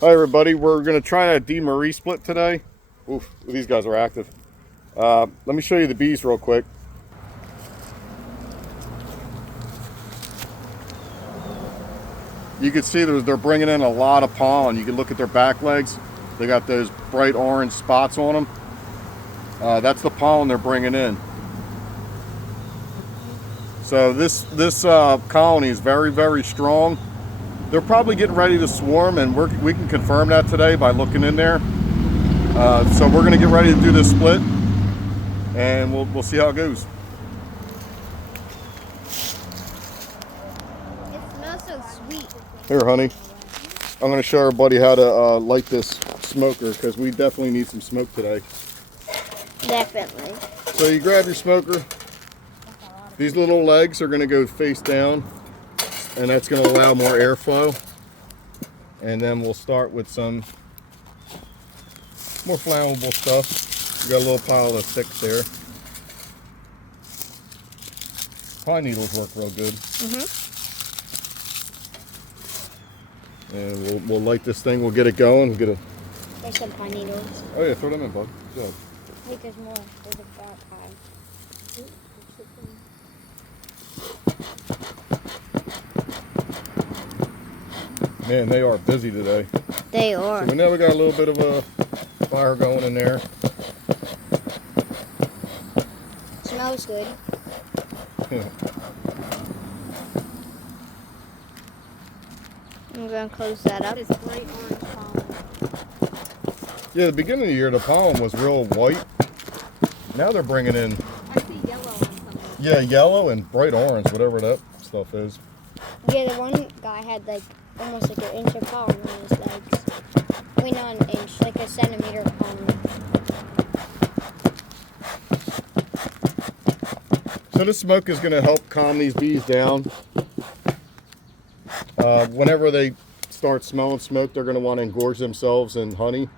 Hi everybody, we're going to try a demarrie split today. Oof, these guys are active. Let me show you the bees real quick. You can see they're bringing in a lot of pollen. You can look at their back legs. They got those bright orange spots on them. That's the pollen they're bringing in. So this colony is very, very strong. They're probably getting ready to swarm, and we can confirm that today by looking in there. So we're going to get ready to do this split, and we'll see how it goes. It smells so sweet. Here, honey, I'm going to show everybody how to light this smoker, because we definitely need some smoke today. Definitely. So you grab your smoker. These little legs are going to go face down, and that's going to allow more airflow. And then we'll start with some more flammable stuff. We got a little pile of sticks there. Pine needles work real good. And we'll light this thing. We'll get it going. There's some pine needles. Oh yeah, throw them in, bud. Good. Wait, there's more. There's a fat pile. Man, they are busy today. They are. So we know we got a little bit of a fire going in there. Smells good. I'm going to close that up. It's bright orange pollen. Yeah, the beginning of the year, the pollen was real white. Now they're bringing in, I see yellow on some of yeah, yellow and bright orange, whatever that stuff is. Yeah, the one guy had like almost like an inch of pollen on his legs. Wait, not an inch, like a centimeter of pollen. So this smoke is going to help calm these bees down. Whenever they start smelling smoke, they're going to want to engorge themselves in honey.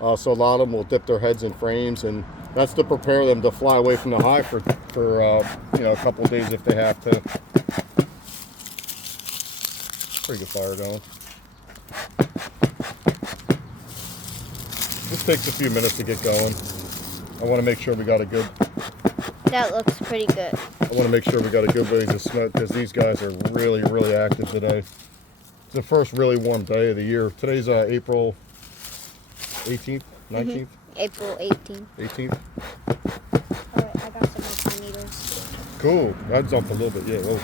So a lot of them will dip their heads in frames, and that's to prepare them to fly away from the hive for a couple of days if they have to. Pretty good fire going. This takes a few minutes to get going. I want to make sure we got a good. That looks pretty good. I want to make sure we got a good blaze of smoke, because these guys are really, really active today. It's the first really warm day of the year. Today's April 18th, 19th? April 18th. 18th? Alright, I got some more pine needles. Cool. I jumped a little bit, yeah. Whoa.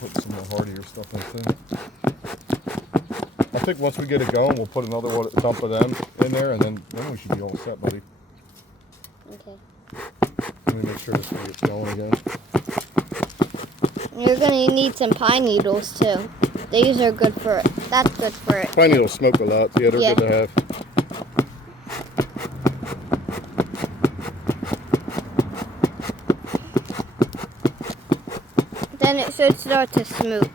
Put some more hardier stuff in too. I think once we get it going, we'll put another dump of them in there, and then we should be all set, buddy. Okay. Let me make sure this thing gets going again. You're going to need some pine needles too. These are good for it. That's good for it. Pine needles smoke a lot. Yeah, they're good to have. Then it should start to smoke.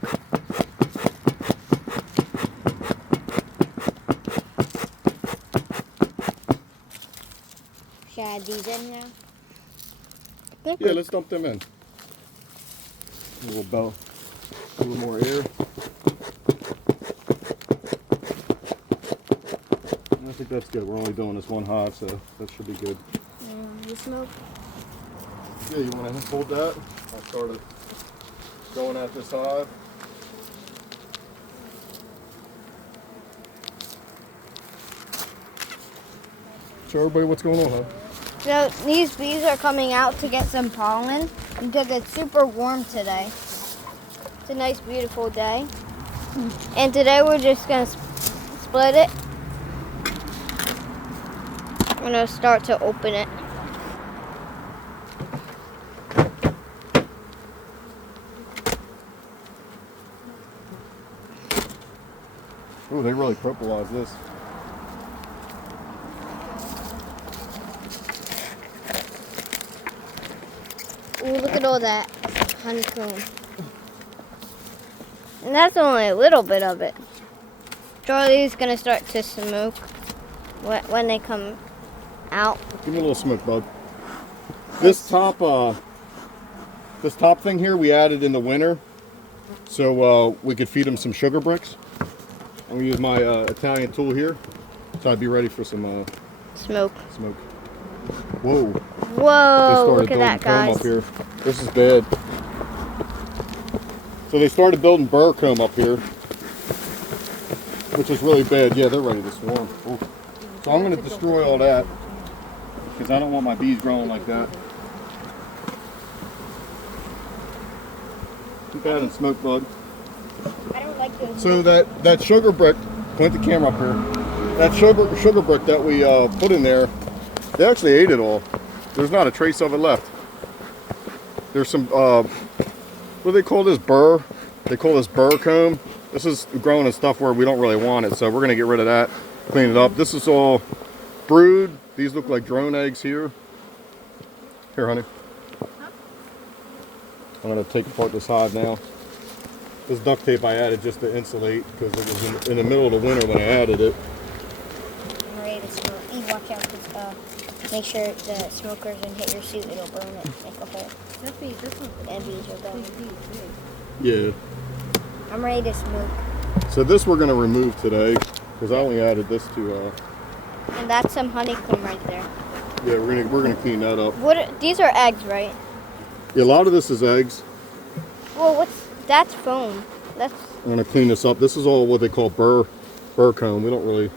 Should I add these in now? Yeah, let's dump them in. A little bell, a little more air. I think that's good. We're only doing this one hive, so that should be good. You smoke? Yeah, you want to hold that? I'll start it going at this hive. Show everybody what's going on, huh? So these bees are coming out to get some pollen because it's super warm today. It's a nice, beautiful day. And today we're just going to split it. I'm going to start to open it. Ooh, they really purplize this. Ooh, look at all that honeycomb. And that's only a little bit of it. Charlie's going to start to smoke when they come out. Give me a little smoke, bud. This top thing here we added in the winter, so we could feed them some sugar bricks. I'm gonna use my Italian tool here, so I'd be ready for some Smoke. smoke. Whoa! They Whoa, started look at building that, comb guys. up here. This is bad. So they started building burr comb up here, which is really bad. Yeah, they're ready to swarm. Ooh. So I'm gonna destroy all that because I don't want my bees growing like that. Keep adding smoke, bud. I don't like those. So that sugar brick, point the camera up here. That sugar brick that we put in there, they actually ate it all. There's not a trace of it left. There's some, what do they call this, burr? They call this burr comb. This is growing in stuff where we don't really want it, so we're gonna get rid of that, clean it up. This is all brood. These look like drone eggs here. Here, honey. I'm gonna take apart this hive now. This duct tape I added just to insulate because it was in the middle of the winter when I added it. I'm ready to smoke. You watch out, because make sure the smoker doesn't hit your suit. It'll burn it, make a hole. This one's And bees are going. Yeah. I'm ready to smoke. So this we're gonna remove today because I only added this to. And that's some honeycomb right there. Yeah, we're gonna clean that up. These are eggs, right? Yeah, a lot of this is eggs. Well, that's foam. That's I'm gonna clean this up. This is all what they call burr comb. We don't really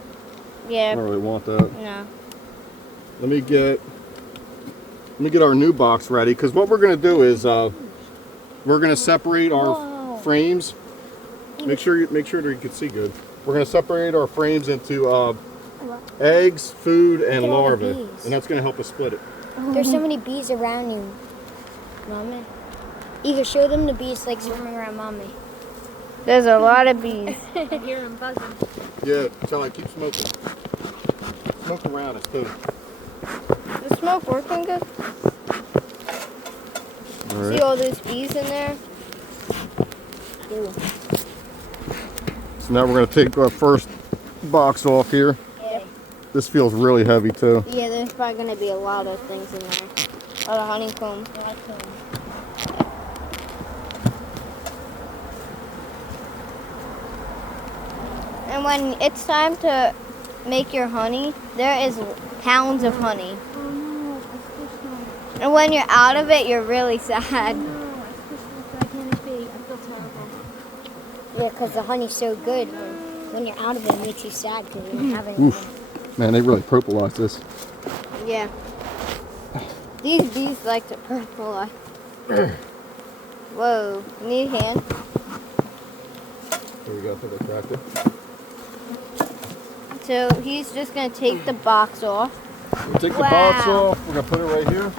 want that. No. Let me get our new box ready because what we're gonna do is we're gonna separate our frames. Make sure that you can see good. We're gonna separate our frames into eggs, food, and Look at all the larvae, bees. and that's gonna help us split it. There's so many bees around you, Mommy. Either show them the bees like swimming around Mommy. There's a lot of bees. I hear them buzzing. Yeah, so I keep smoking. Smoke around us too. Is the smoke working good? All right. See all those bees in there? Ew. So now we're gonna take our first box off here. Yeah. This feels really heavy too. Yeah, there's probably going to be a lot of things in there. A lot of honeycomb. And when it's time to make your honey, there is pounds of honey. Oh no, I squished one. And when you're out of it, you're really sad. No, I squished one so I can't be. I feel terrible. Yeah, because the honey's so good. When you're out of it, it makes you sad because you don't have it. Oof. Man, they really purpleize this. Yeah. These bees like to purple. Whoa, you need a hand? There we go, I think I cracked it. So he's just going to take the box off. We'll take the box off, we're gonna put it right here.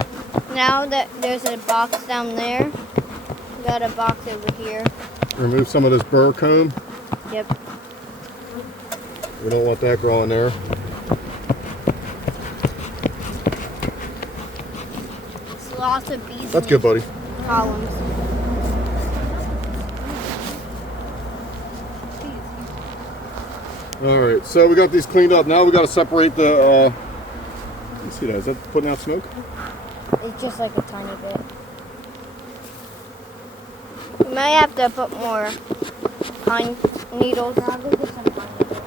Now that there's a box down there, we got a box over here. Remove some of this burr comb. Yep. We don't want that growing there. There's lots of bees That's in good, buddy. these columns. Alright, so we got these cleaned up. Now we gotta separate the, you see that? Is that putting out smoke? It's just like a tiny bit. We might have to put more pine needles. I'll go get some pine needles.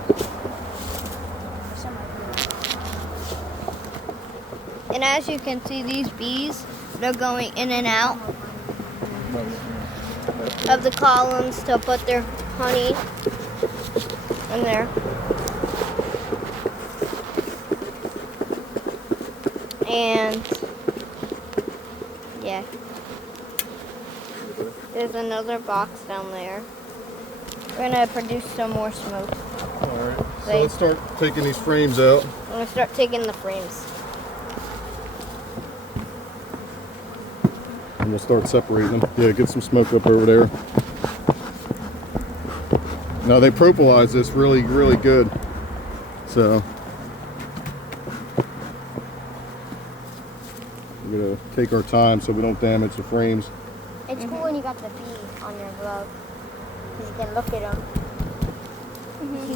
And as you can see, these bees, they're going in and out of the columns to put their honey in there. And yeah, there's another box down there. We're gonna produce some more smoke. Alright, so Wait. let's start taking these frames out. I'm gonna start taking the frames. And we'll start separating them. Yeah, get some smoke up over there. Now they purpleize this really, really good. So we're gonna take our time so we don't damage the frames. It's cool when you got the bee on your glove, because you can look at them.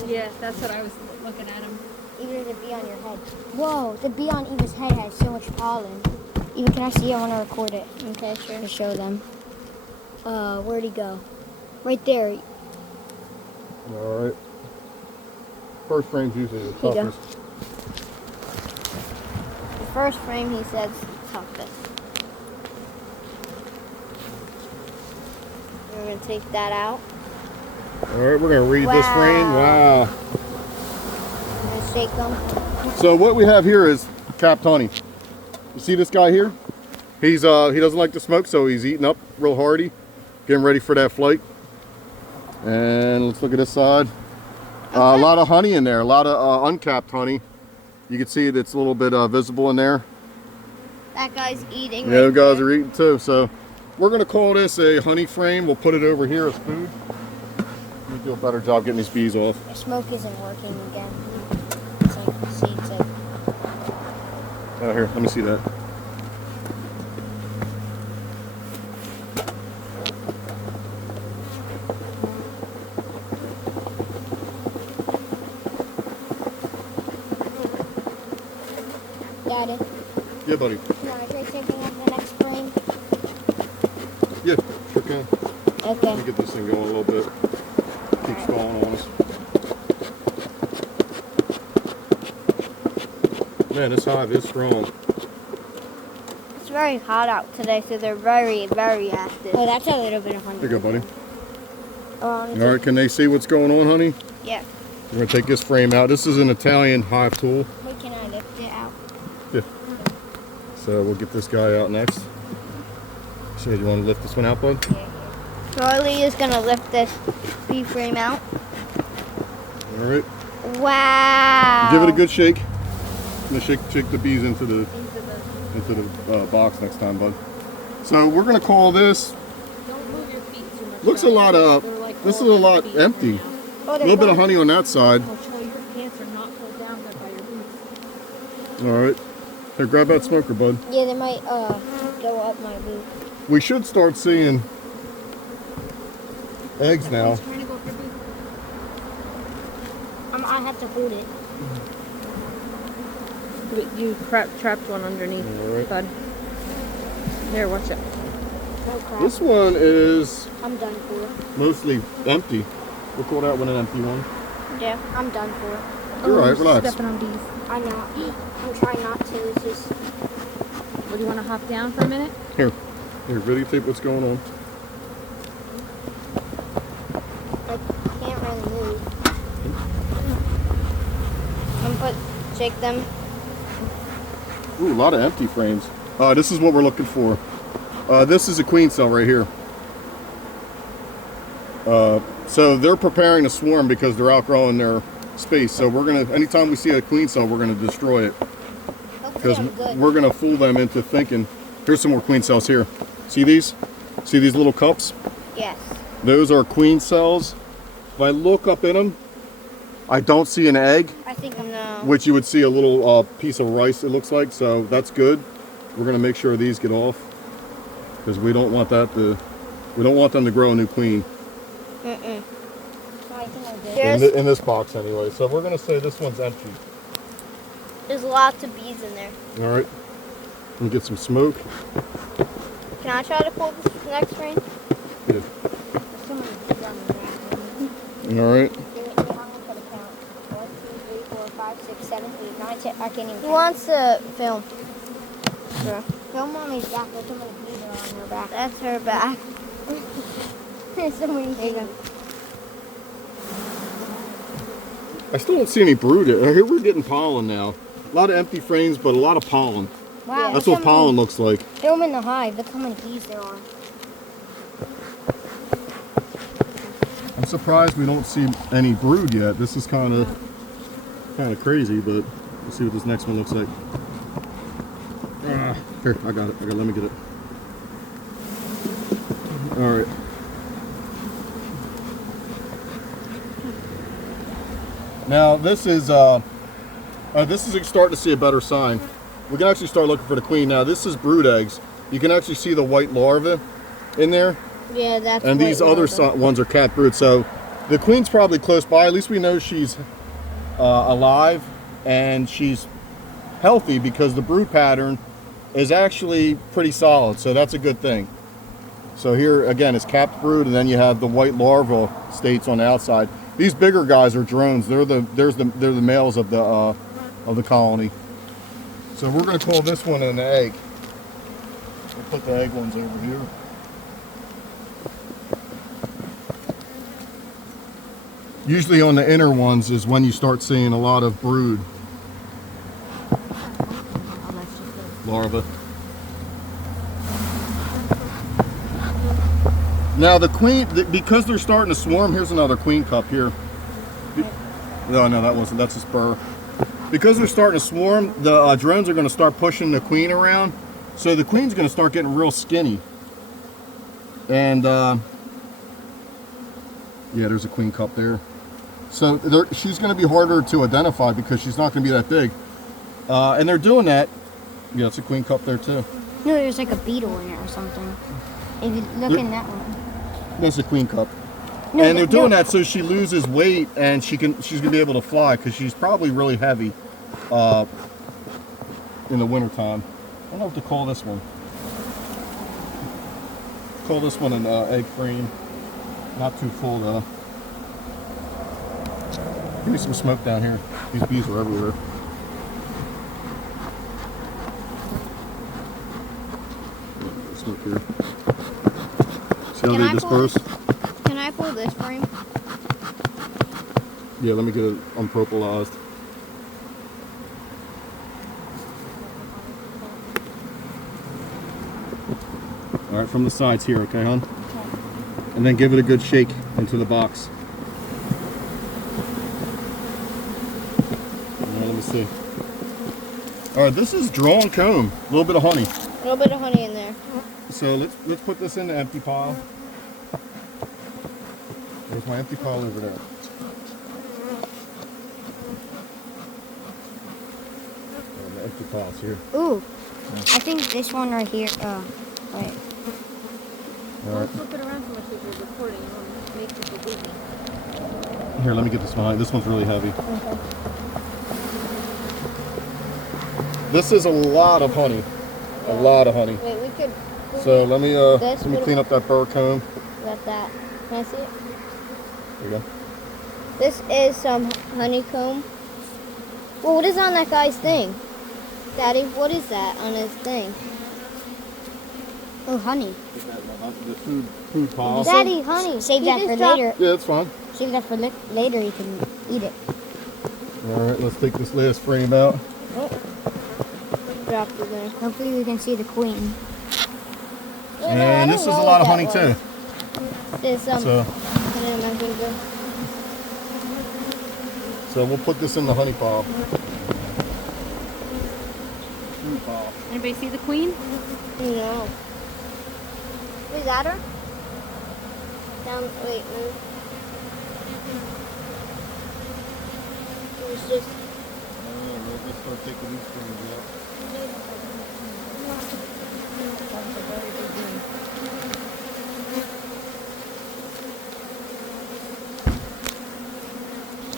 Yeah, that's what I was looking at him. Even the bee on your head. Whoa, the bee on Eva's head has so much pollen. Even can I see? I want to record it Okay, sure. to show them. Where'd he go? Right there. All right. First frame's usually the Here you go. toughest. The first frame he says toughest. We're gonna take that out. All right, we're gonna read this frame. Wow. I'm gonna shake them. So what we have here is capped honey. You see this guy here? He doesn't like to smoke, so he's eating up real hardy, getting ready for that flight. And let's look at this side. A lot of honey in there, a lot of uncapped honey. You can see it's a little bit visible in there. That guy's eating. Yeah, right the guys there. are eating too. So we're gonna call this a honey frame. We'll put it over here as food. We do a better job getting these bees off. The smoke isn't working again. It's like, see, it's like, Oh, here, let me see that. Daddy, Yeah, buddy. can I try taking up the next frame? Yeah, sure can. Let Okay. me get this thing going a little bit. Keeps falling on us. Man, this hive is strong. It's very hot out today, so they're very, very active. Oh, that's a little bit of honey. Here you go, buddy. Um, All right, can they see what's going on, honey? yeah. We're gonna take this frame out. This is an Italian hive tool. Wait, can I lift it out? So we'll get this guy out next. So do you want to lift this one out, bud? Charlie is gonna lift this bee frame out. All right. Wow. Give it a good shake. I'm gonna shake the bees into the box next time, bud. So we're gonna call this. Don't move your feet too much. Looks a lot this is a lot empty. Oh, A little bit of honey on that side. Oh, Troy, your pants are not pulled down good by your boots. All right. Here, grab that smoker, bud. Yeah, they might go up my boot. We should start seeing eggs now. He's trying to go up your boot. I have to hold it. You trapped one underneath, All right. bud. Here, watch it. No crap. This one is I'm done for. mostly empty. We'll call that one an empty one. Yeah. I'm done for. You're right, she's relax. Stepping on bees. I'm not. I'm trying not to. It's just. Well, do you want to hop down for a minute? Here, videotape what's going on. I can't really move. I'm gonna shake them. Ooh, a lot of empty frames. This is what we're looking for. This is a queen cell right here. So they're preparing to swarm because they're outgrowing their space. So we're gonna, anytime we see a queen cell, we're gonna destroy it. Hopefully Because I'm good. we're gonna fool them into thinking, here's some more queen cells here. See these? See these little cups? Yes. Those are queen cells. If I look up in them, I don't see an egg, I think I'm gonna. which you would see a little piece of rice, it looks like. So that's good. We're gonna make sure these get off because we don't want that to. We don't want them to grow a new queen Mm-mm. So I think I'm good. There's, in this box anyway. So we're gonna say this one's empty. there's lots of bees in there. All right. And get some smoke. Can I try to pull this next frame? Yeah. There's so many bees on the ground. All right. I'm gonna put a count. 1, 2, 3, 4, 5, 6, 7, 8, 9, 10. I can't even He count. wants to film. Sure. Film mommy's back. There's so many bees are on her back. That's her back. There's so many There you bees. go. I still don't see any brood. Here we're getting pollen now. A lot of empty frames, but a lot of pollen. Wow. That's look what how pollen many- looks like. Film in the hive. Look how many bees there are. I'm surprised we don't see any brood yet. This is kind of crazy, but let's see what this next one looks like. Here, I got it. Let me get it. All right. Now this is starting to see a better sign. We can actually start looking for the queen now. This is brood eggs. You can actually see the white larvae in there. Yeah, that's. And these other ones are cat brood. So the queen's probably close by. At least we know she's alive and she's healthy because the brood pattern is actually pretty solid, so that's a good thing. So here again is capped brood, and then you have the white larval states on the outside. These bigger guys are drones. They're the males of the colony. So we're going to call this one an egg. We'll put the egg ones over here. Usually on the inner ones is when you start seeing a lot of brood. Larva. Now the queen, because they're starting to swarm, here's another queen cup here. No, that wasn't, that's a spur. Because they're starting to swarm, the drones are going to start pushing the queen around. So the queen's going to start getting real skinny. And yeah, there's a queen cup there. So she's going to be harder to identify because she's not going to be that big. And they're doing that. Yeah, it's a queen cup there too. No, there's like a beetle in it or something. If you look in that one. That's a queen cup. No, and they're doing that so she loses weight and she's going to be able to fly because she's probably really heavy in the wintertime. I don't know what to call this one. Call this one an egg frame. Not too full though. Give me some smoke down here. These bees are everywhere. Smoke here. See how they disperse? Can I pull this frame? Yeah, let me get it unpropolized. All right, from the sides here, okay, hon? Okay. And then give it a good shake into the box. Let me see. All right, this is drawn comb. A little bit of honey. A little bit of honey in there. So let's put this in the empty pile. There's my empty pile over there. And the empty pile's here. Ooh, I think this one right here. Wait. All right. Flip it around so much as you're recording. You want to make people dizzy. Here, let me get this one. This one's really heavy. Okay. This is a lot of honey. A lot of honey. Wait, we could. So let me clean up that burr comb. Got that. Can I see it? There you go. This is some honeycomb. Well, what is on that guy's thing? Daddy, what is that on his thing? Oh, honey. The food pile. Daddy, honey. Save He that just for dropped- later. Yeah, it's fine. Save that for later. You can eat it. All right, let's take this last frame out. Dropped it there. Hopefully we can see the queen. And this is a lot of honey too. There's some So, honey in my finger. so we'll put this in the honey pile. Anybody see the queen? No. Is that her? Down, wait, move. It was just, Let's start taking these frames out.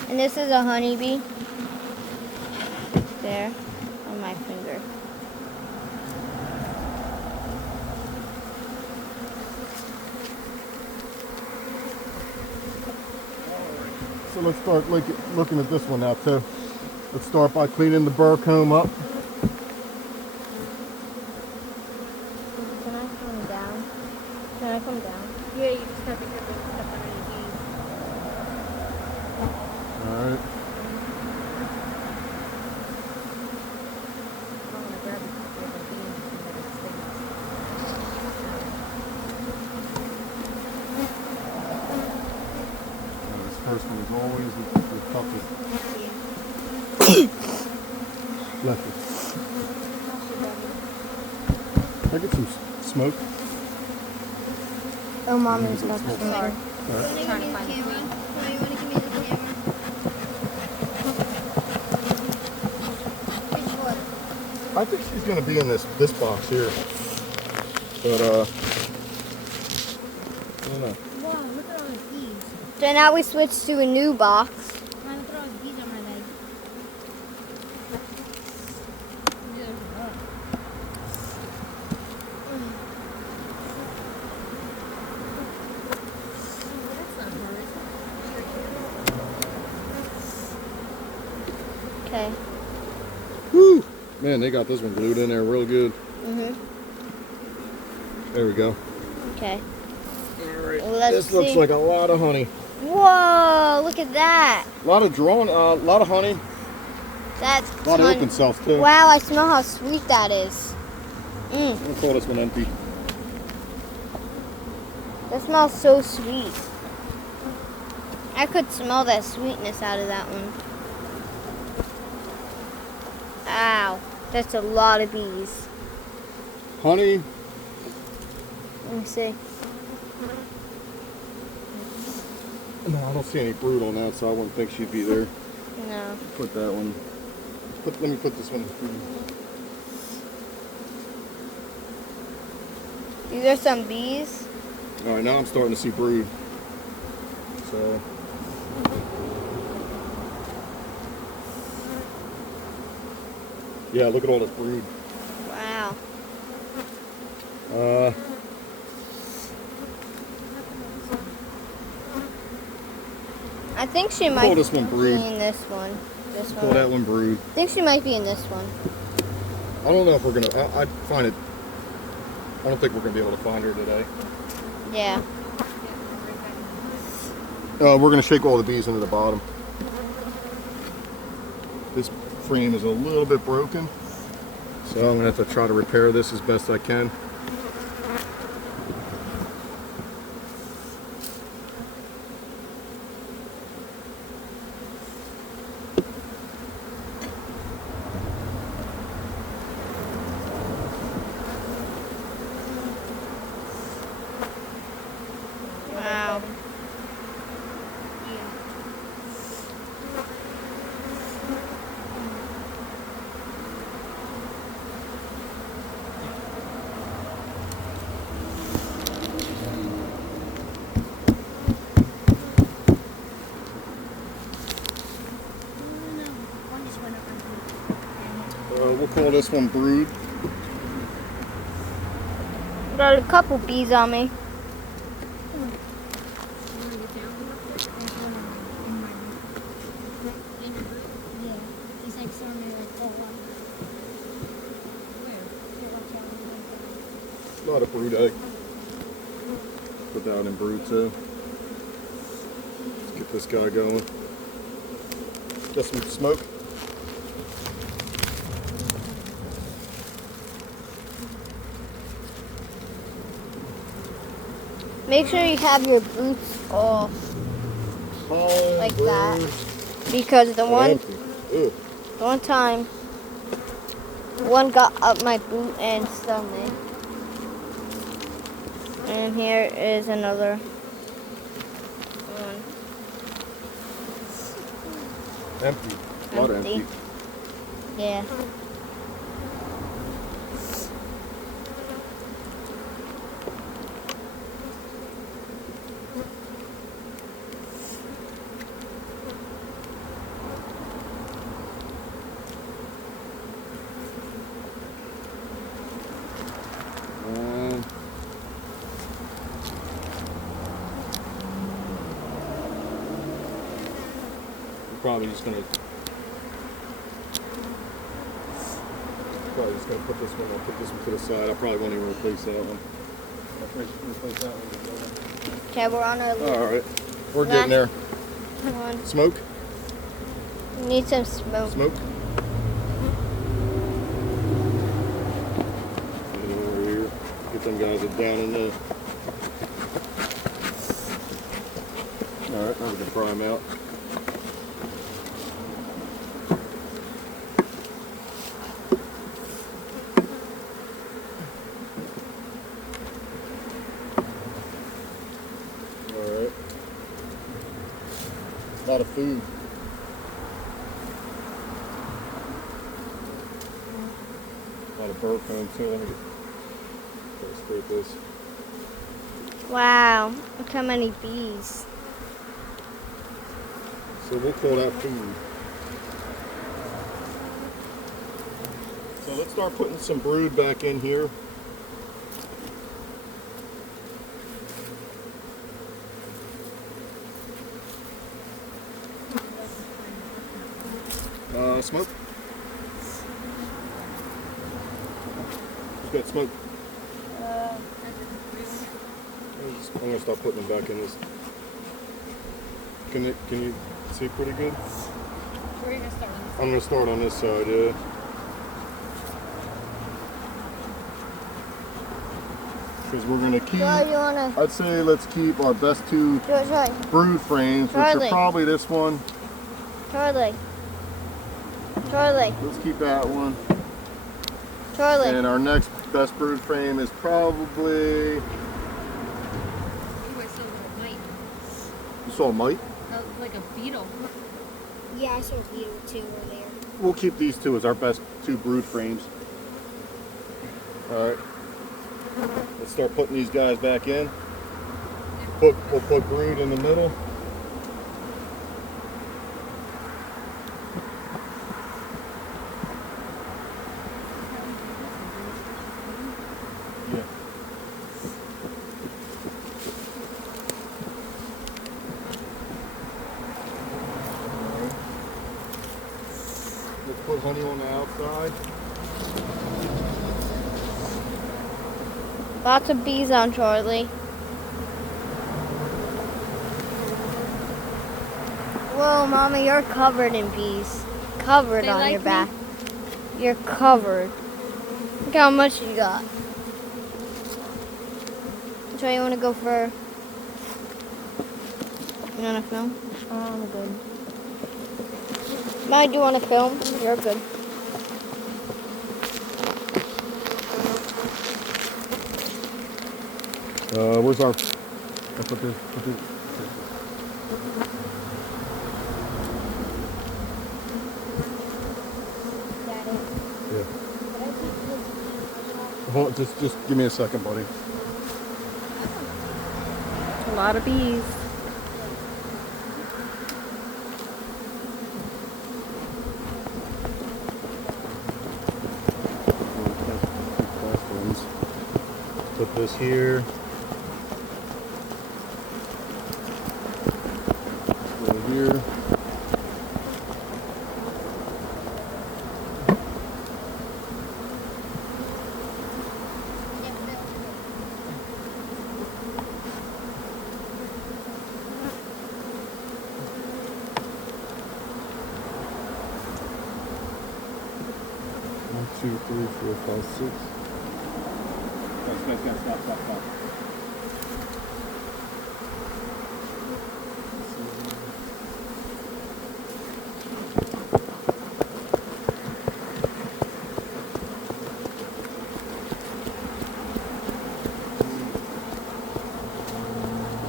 and this is a honeybee. There, on my finger. So let's start looking at this one now too. Let's start by cleaning the burr comb up. Can I come down? Can I come down? Yeah, you just have to get rid of stuff underneath these. Alright. I want to grab a couple of the beans and then it This first one is always the toughest. Left it. Can I get some smoke? Oh, mommy's got the Sorry. finger. I'm trying to find the queen. You want to give me the camera? Which one? I think she's gonna be in this box here. But I don't know. Wow, look at all the bees. So now we switch to a new box. Man, look at all the bees on my leg. Okay. Woo! Man, they got this one glued in there real good. There we go. Okay. All right. Let's This looks see. like a lot of honey. Whoa! Look at that. A lot of lot of honey. That's A lot of open cells too. Wow! I smell how sweet that is. We'll call this one empty. That smells so sweet. I could smell that sweetness out of that one. Ow. That's a lot of bees. Honey. Let me see. No, I don't see any brood on that, so I wouldn't think she'd be there. No. Put that one. Let me put this one. These are some bees. All right, now I'm starting to see brood. So. Yeah, look at all this brood. Wow. I think she might Call this one be brood. in this one. This Call one. that one brood. I think she might be in this one. I don't know if we're gonna. I find it. I don't think we're gonna be able to find her today. Yeah. We're gonna shake all the bees into the bottom. This frame is a little bit broken, so I'm gonna have to try to repair this as best I can. Wow. We'll call this one brood. Got a couple bees on me. Yeah. He's like somewhere like that one. A lot of brood egg. Put that in brood too. Let's get this guy going. Get some smoke. Make sure you have your boots off Pollen, like brood, that, because the empty. Ugh. one time, one got up my boot and stung me. And here is another one. Empty. A lot of Empty. empty. Yeah. Probably just gonna put this one. I'll put this one to the side. I probably won't even replace that one. I'll replace that one. Okay, we're on our All right, we're getting there. one. Smoke. We need some smoke. Smoke. Get them over here. Get them guys down in the. All right, now we can fry them out. A lot of food. A lot of burr comb too. Let me scrape this. Wow, look how many bees. So we'll call that food. So let's start putting some brood back in here. want smoke? Who's got smoke? I'm gonna start putting them back in this. Can you see pretty good? Where are you gonna start on this? I'm gonna start on this side, yeah. Because we're gonna keep. Joy, you wanna? I'd say let's keep our best two Joy. brood frames, which are Charlie. probably this one. Charlie. Let's keep that one. Charlie. And our next best brood frame is probably. Ooh, I saw a little mite. You saw a mite? Like a beetle. Yeah, I saw a beetle too earlier. We'll keep these two as our best two brood frames. All right. Let's start putting these guys back in. We'll put brood in the middle. Yeah. Let's put honey on the outside. Lots of bees on Charlie. Whoa, Mommy, you're covered in bees. Covered They on like your me? back. You're covered. Look how much you got. So you want to go for? You want to film? I'm good. Mommy, do you want to film? You're good. Where's our? I put this. Daddy. Yeah. But I think Hold on, just give me a second, buddy. A lot of bees. Put this here. Go here. One, two, three, four, five, six. Guys, stop.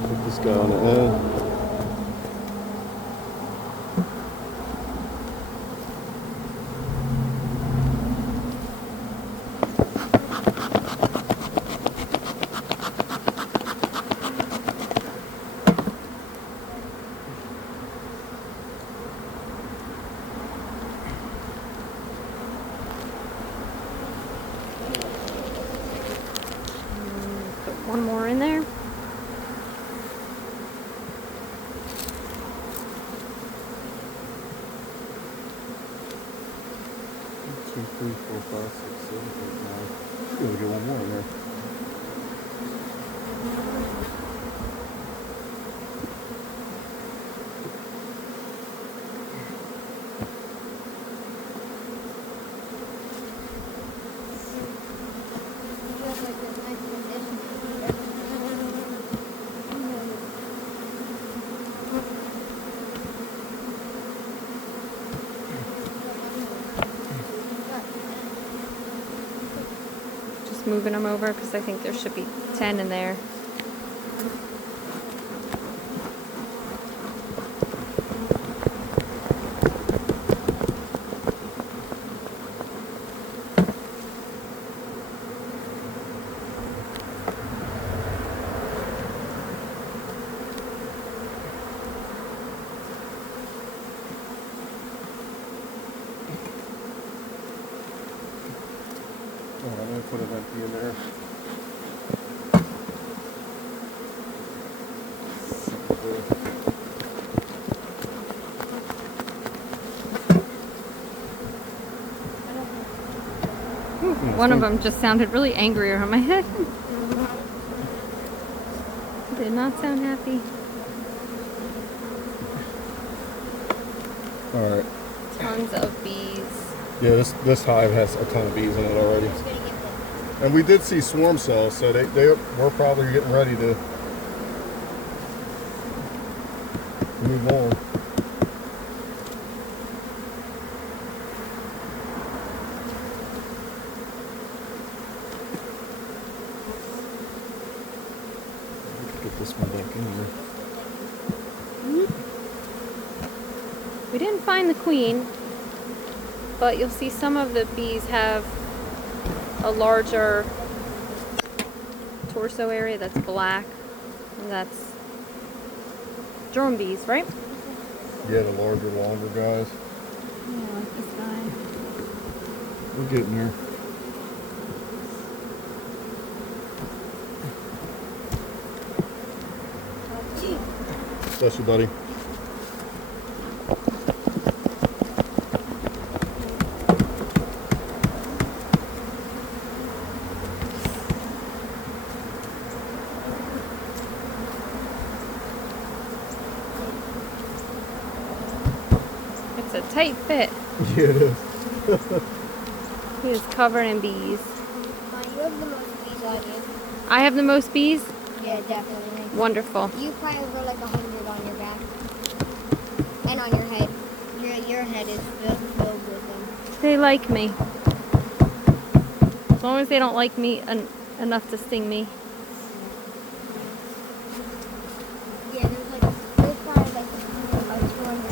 Put this guy on the end. Put one more in there. Two, three, four, five, six, seven, eight, nine. We're gonna get one more in there. Just moving them over because I think there should be 10 in there. Oh, I'm gonna put it empty in there. One of them just sounded really angry around my head. Did not sound happy. All right. Tons of bees. Yeah, this hive has a ton of bees in it already. And we did see swarm cells, so they were probably getting ready to move on. Get this one back in here. We didn't find the queen, but you'll see some of the bees have a larger torso area that's black. And that's drone bees, right? Yeah, the larger, longer guys. Yeah, like this guy. We're getting there. Bless you, buddy. It's a tight fit. Yeah, it is. He is covered in bees. You have the most bees on you. I have the most bees? Yeah, definitely. Wonderful. You probably go like 100 on your back. And on your head. Your head is filled with them. They like me. As long as they don't like me enough to sting me. Yeah, there's probably like a 200 or 100 on them.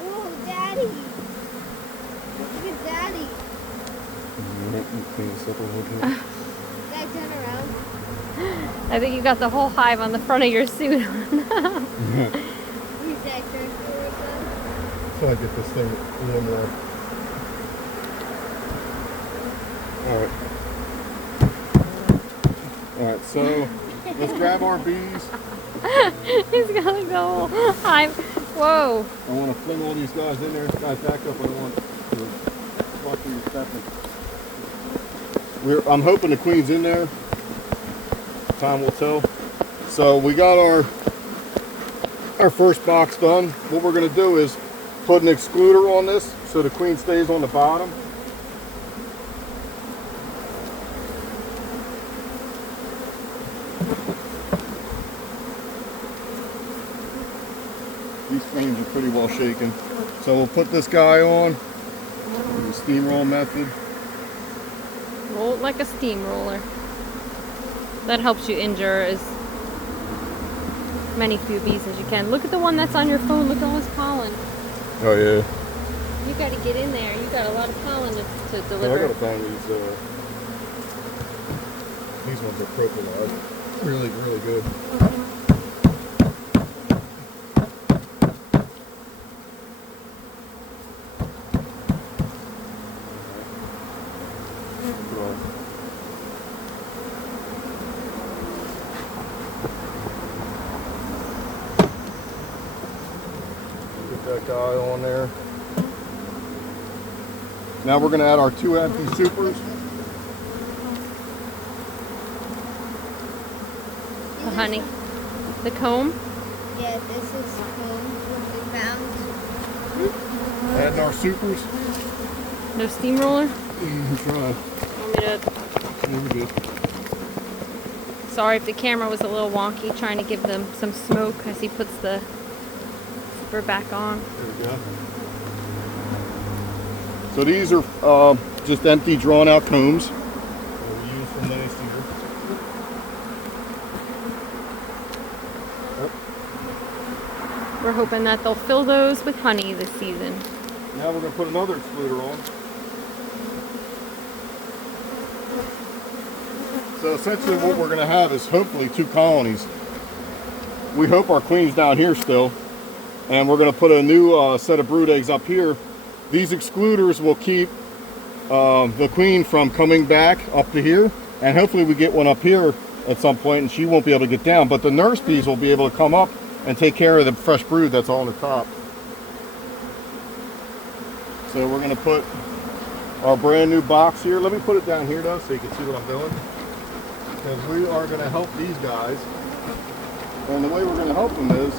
Whoa, Daddy! Look at Daddy. Clean this up a little bit. Dad, turn around. I think you got the whole hive on the front of your suit. Dad, turn forward. Try to get this thing a little more. Alright, so let's grab our bees. He's got like the whole hive. Whoa. I want to fling all these guys in there. Guys, back up. I don't want to watch you stepping. I'm hoping the queen's in there. Time will tell. So we got our first box done. What we're going to do is put an excluder on this so the queen stays on the bottom. These frames are pretty well shaken. So we'll put this guy on, the steam roll method. Roll it like a steamroller. That helps you injure as many few bees as you can. Look at the one that's on your phone. Look at all this pollen. Oh yeah. You got to get in there. You got a lot of pollen to Yeah, I deliver. gotta find these ones are propolized. Really, really good. Get that guy on there. Now we're going to add our 2 empty supers. The honey. The comb. Yeah, this is home. We found. Adding our supers. No steamroller. Try. Want me to... Yeah, we're good. Sorry if the camera was a little wonky, trying to give them some smoke as he puts the zipper back on. There we go. So these are just empty, drawn out combs. We used from last year. We're hoping that they'll fill those with honey this season. Now we're going to put another excluder on. So essentially what we're going to have is hopefully 2 colonies. We hope our queen's down here still. And we're going to put a new set of brood eggs up here. These excluders will keep the queen from coming back up to here. And hopefully we get one up here at some point and she won't be able to get down. But the nurse bees will be able to come up and take care of the fresh brood that's on the top. So we're gonna put our brand new box here. Let me put it down here though so you can see what I'm doing. Because we are gonna help these guys. And the way we're gonna help them is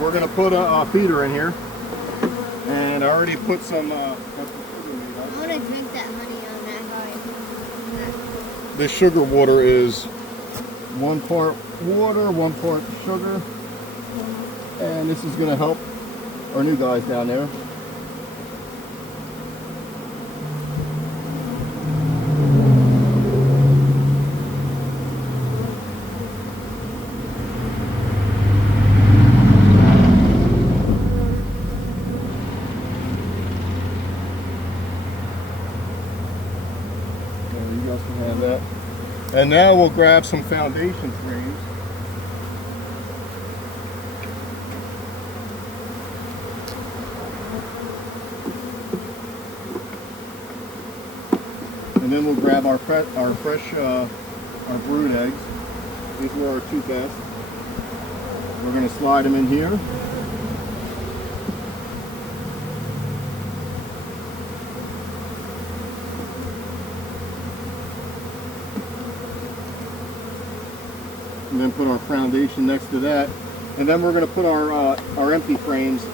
we're gonna put a feeder in here. And I already put some I want to drink that honey on that high. this sugar water is 1 part water, 1 part sugar. And this is gonna help our new guys down there. You guys can have that. And now we'll grab some foundation frames. And then we'll grab our fresh our brood eggs. These were our 2 best. We're going to slide them in here. And then put our foundation next to that. And then we're going to put our empty frames.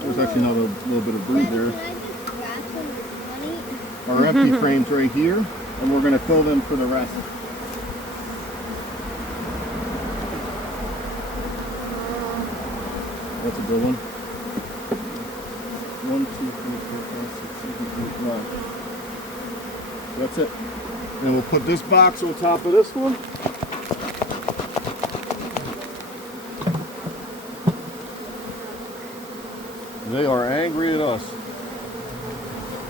There's actually another little bit of brood there. Can I just grab some honey? Our empty frames right here, and we're going to fill them for the rest. That's a good one. 1, 2, 3, 4, 5, 6, 7, 8, 9. That's it. And we'll put this box on top of this one. They are angry at us.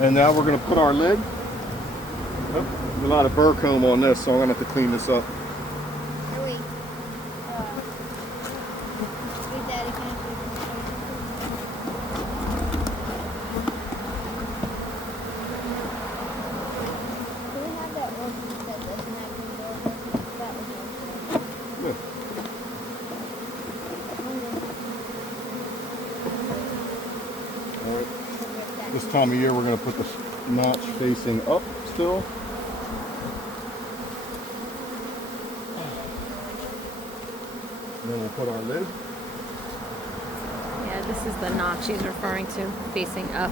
And now we're going to put our lid. Oh, a lot of burr comb on this, so I'm going to have to clean this up. Oh, wait. Wait, Daddy, can I see Can we have that one that doesn't have any doors? That was one. Yeah. All right. This time of year, we're going to put the notch facing up still. And then we'll put our lid. Yeah, this is the notch he's referring to, facing up.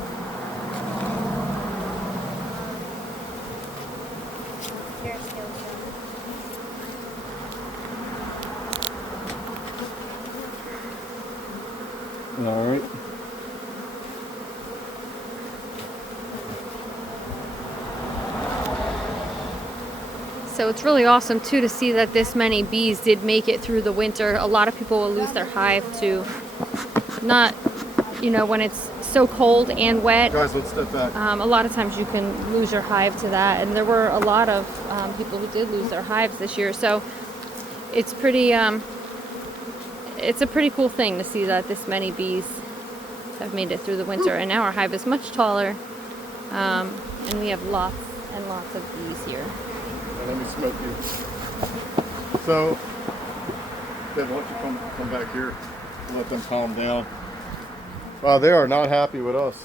There's still some. All right. So it's really awesome too to see that this many bees did make it through the winter. A lot of people will lose their hive to not, when it's so cold and wet. Guys, let's step back. A lot of times you can lose your hive to that, and there were a lot of people who did lose their hives this year. So it's pretty, it's a pretty cool thing to see that this many bees have made it through the winter, and now our hive is much taller, and we have lots and lots of bees here. Let me smoke you. So, Dad, why don't you come back here and let them calm down. They are not happy with us.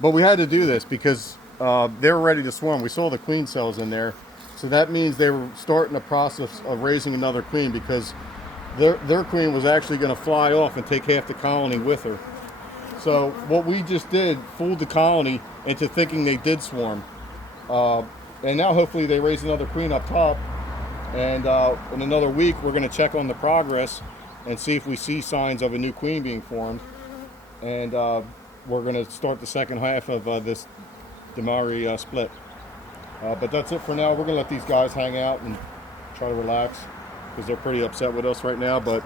But we had to do this because they were ready to swarm. We saw the queen cells in there. So that means they were starting the process of raising another queen because their queen was actually going to fly off and take half the colony with her. So what we just did fooled the colony into thinking they did swarm. And now hopefully they raise another queen up top. And in another week, we're going to check on the progress and see if we see signs of a new queen being formed. And we're going to start the second half of this demarrie split. But that's it for now. We're going to let these guys hang out and try to relax because they're pretty upset with us right now. But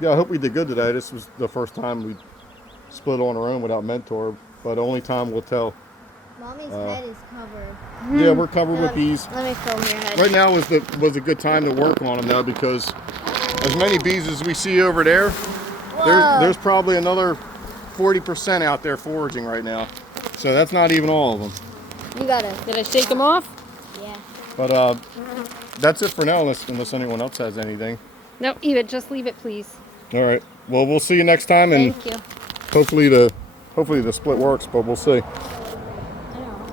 yeah, I hope we did good today. This was the first time we split on our own without mentor, but only time will tell. Mommy's head is covered. Yeah, we're covered with bees. Let me film your head. Right now was a good time to work on them though, because as many bees as we see over there, there's probably another 40% out there foraging right now. So that's not even all of them. You gotta. Did I shake them off? Yeah. But that's it for now, unless anyone else has anything. No, just leave it, please. All right. Well, we'll see you next time, and Thank you. hopefully the split works, but we'll see.